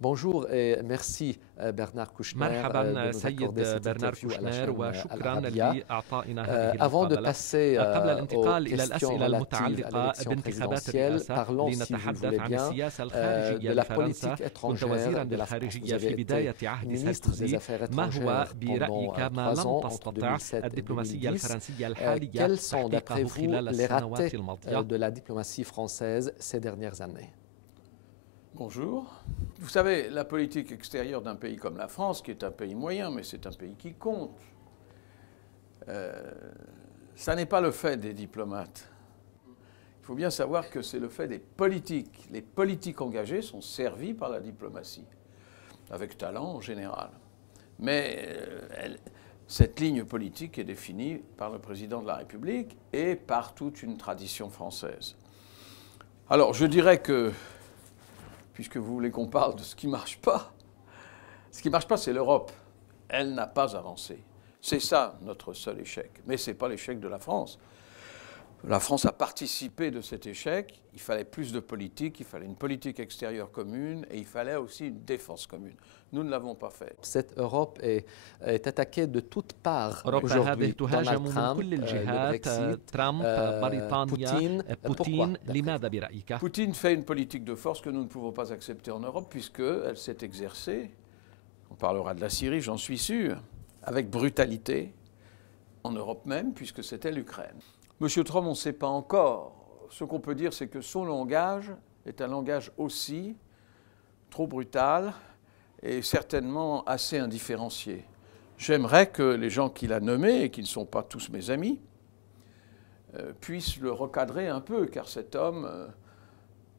Bonjour et merci Bernard Kouchner مرحبا de nous accorder سيد cette برنارد interview à la كوشنير chaîne وشكرا Al Arabia. لإعطائنا هذه Avant de المقابلة. passer قبل aux الانتقال إلى questions الأسئلة relatives à المتعلقة l'élection بانتخابات présidentielle, الرئاسة parlons, si vous le لنتحدث voulez عن bien, السياسة الخارجية de la لفرنسا. politique كنت étrangère وزيرا de la France. Vous للخارجية avez في été بداية عهد ministre des ساركوزي. Affaires ما هو étrangères برأيك pendant ما 3 لم ans, entre تستطع 2007 et الدبلوماسية 2010. الفرنسية الحالية Quels sont d'après تحقيقه vous خلال les السنوات ratés الماضية؟ de la diplomatie française ces dernières années? Bonjour. Vous savez, la politique extérieure d'un pays comme la France, qui est un pays moyen, mais c'est un pays qui compte, ça n'est pas le fait des diplomates. Il faut bien savoir que c'est le fait des politiques. Les politiques engagées sont servies par la diplomatie, avec talent en général. Mais cette ligne politique est définie par le président de la République et par toute une tradition française. Alors, je dirais que puisque vous voulez qu'on parle de ce qui ne marche pas. Ce qui ne marche pas, c'est l'Europe. Elle n'a pas avancé. C'est ça notre seul échec. Mais ce n'est pas l'échec de la France. La France a participé de cet échec. Il fallait plus de politique, il fallait une politique extérieure commune et il fallait aussi une défense commune. Nous ne l'avons pas fait. Cette Europe est attaquée de toutes parts أوروبا هذه aujourd'hui. تهاجم Donald من Trump, كل le الجهات. Brexit, ترامب، بريطانيا، بوتين. لماذا برأيك؟ Poutine fait une politique de force que nous ne pouvons pas accepter en Europe puisqu'elle s'est exercée, on parlera de la Syrie, j'en suis sûr, avec brutalité en Europe même puisque c'était l'Ukraine. Monsieur Trump, on ne sait pas encore. Ce qu'on peut dire, c'est que son langage est un langage aussi trop brutal et certainement assez indifférencié. J'aimerais que les gens qu'il a nommés, et qui ne sont pas tous mes amis, puissent le recadrer un peu, car cet homme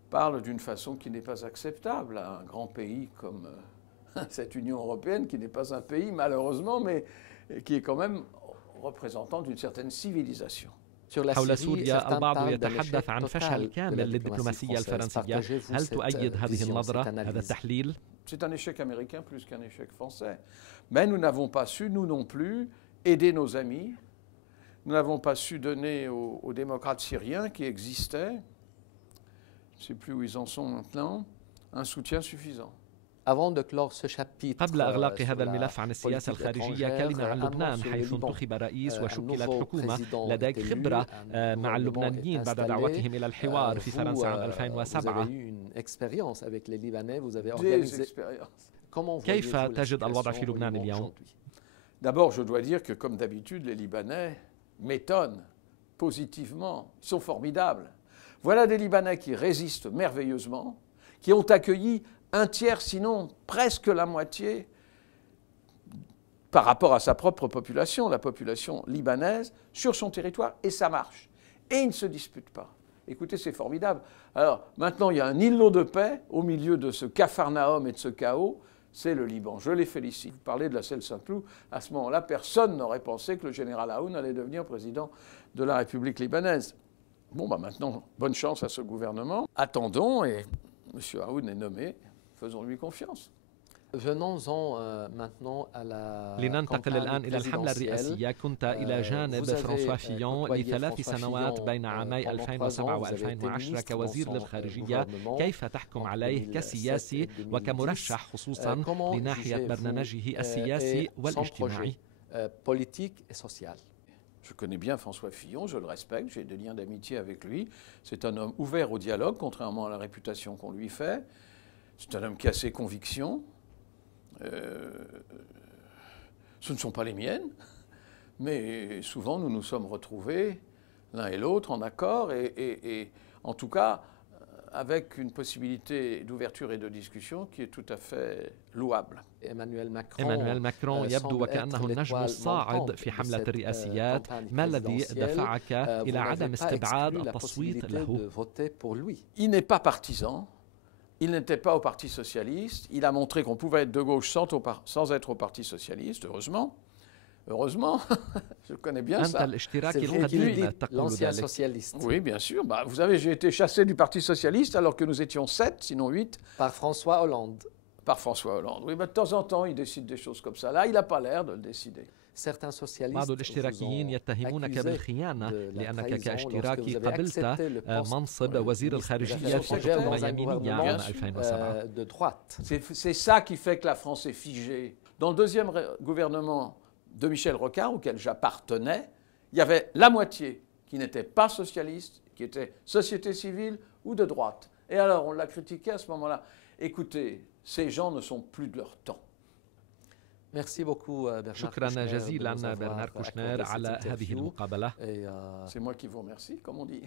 parle d'une façon qui n'est pas acceptable à un grand pays comme cette Union européenne, qui n'est pas un pays malheureusement, mais qui est quand même représentant d'une certaine civilisation. حول سوريا البعض يتحدث عن فشل كامل للدبلوماسية الفرنسية. هل تؤيد هذه النظرة، هذا التحليل؟ C'est un échec américain plus qu'un échec français. Mais nous n'avons pas su, nous non plus, aider nos amis. Nous n'avons pas su donner aux démocrates syriens qui existaient, je ne sais plus où ils en sont maintenant, un soutien suffisant. Avant de clore ce chapitre قبل إغلاق هذا الملف عن السياسة الخارجية، كلمة عن لبنان حيث انتخب رئيس وشكلت حكومة. لديك خبرة مع اللبنانيين بعد دعوتهم إلى الحوار في فرنسا عام 2007. كيف تجد الوضع في لبنان اليوم؟ D'abord, je dois dire que, comme d'habitude, les Libanais m'étonnent positivement. Ils sont formidables. Voilà des Libanais qui résistent merveilleusement, qui ont accueilli un tiers, sinon presque la moitié, par rapport à sa propre population, la population libanaise, sur son territoire, et ça marche. Et ils ne se disputent pas. Écoutez, c'est formidable. Alors, maintenant, il y a un îlot de paix au milieu de ce capharnaüm et de ce chaos, c'est le Liban. Je les félicite. Vous parlez de la Celle Saint-Cloud. À ce moment-là, personne n'aurait pensé que le général Aoun allait devenir président de la République libanaise. Bon, maintenant, bonne chance à ce gouvernement. Attendons, et M. Aoun est nommé. Faisons-lui confiance. Venons-en maintenant à la لننتقل الآن إلى الحملة الرئاسية. كنت إلى جانب فرانسوا فيون ل3 سنوات بين عامي 2007 و2010 كوزير للخارجية. كيف تحكم عليه كسياسي وكمرشح خصوصا لناحية برنامجه السياسي والاجتماعي؟ Je connais bien François Fillon, je le respecte, j'ai des liens d'amitié avec lui. C'est un homme ouvert au dialogue, contrairement à la réputation qu'on lui fait. C'est un homme qui a ses convictions. Ce ne sont pas les miennes, mais souvent nous nous sommes retrouvés l'un et l'autre en accord et en tout cas avec une possibilité d'ouverture et de discussion qui est tout à fait louable. إيمانويل ماكرون يبدو وكأنه النجم الصاعد في حملة الرئاسيات. ما الذي دفعك إلى عدم استبعاد التصويت له؟ Il n'est pas partisan. Il n'était pas au Parti socialiste. Il a montré qu'on pouvait être de gauche sans être au Parti socialiste, heureusement. Heureusement, je connais bien ça. L'ancien socialiste. Oui, bien sûr. Bah, vous savez, j'ai été chassé du Parti socialiste alors que nous étions 7, sinon 8. Par François Hollande. Par François Hollande. Oui, mais de temps en temps, il décide des choses comme ça. Là, il n'a pas l'air de le décider. بعض الاشتراكيين يتهمونك بالخيانة لأنك كاشتراكي قبلت منصب وزير الخارجية في حكومة يمينية عام 2007. C'est ça qui fait que la France est figée. Dans le deuxième gouvernement de Michel Rocard, auquel j'appartenais, il y avait la moitié qui n'était pas socialiste, qui était société civile ou de droite. Et alors, on l'a critiqué à ce moment-là. Écoutez, ces gens ne sont plus de leur temps. Merci beaucoup, Bernard شكرا جزيلا برنار كوشنير على هذه المقابلة. C'est moi qui vous remercie, comme on dit.